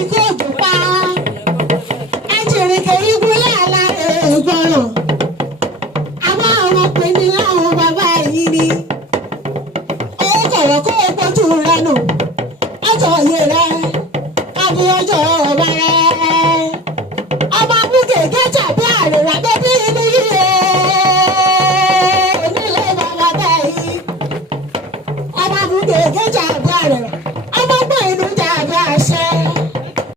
ikú òjò pa ẹjìrìkè igúnlẹ̀ aláre ìgbọràn àmọ́ àwọn pè ní láwọn bàbá yìí ni owó kọ̀rọ̀ kó o pọ̀jù rẹ nù ọjọ́ òye rẹ àbí ọjọ́ ọba rẹ ọmọ abúgègé tàbí àrèrè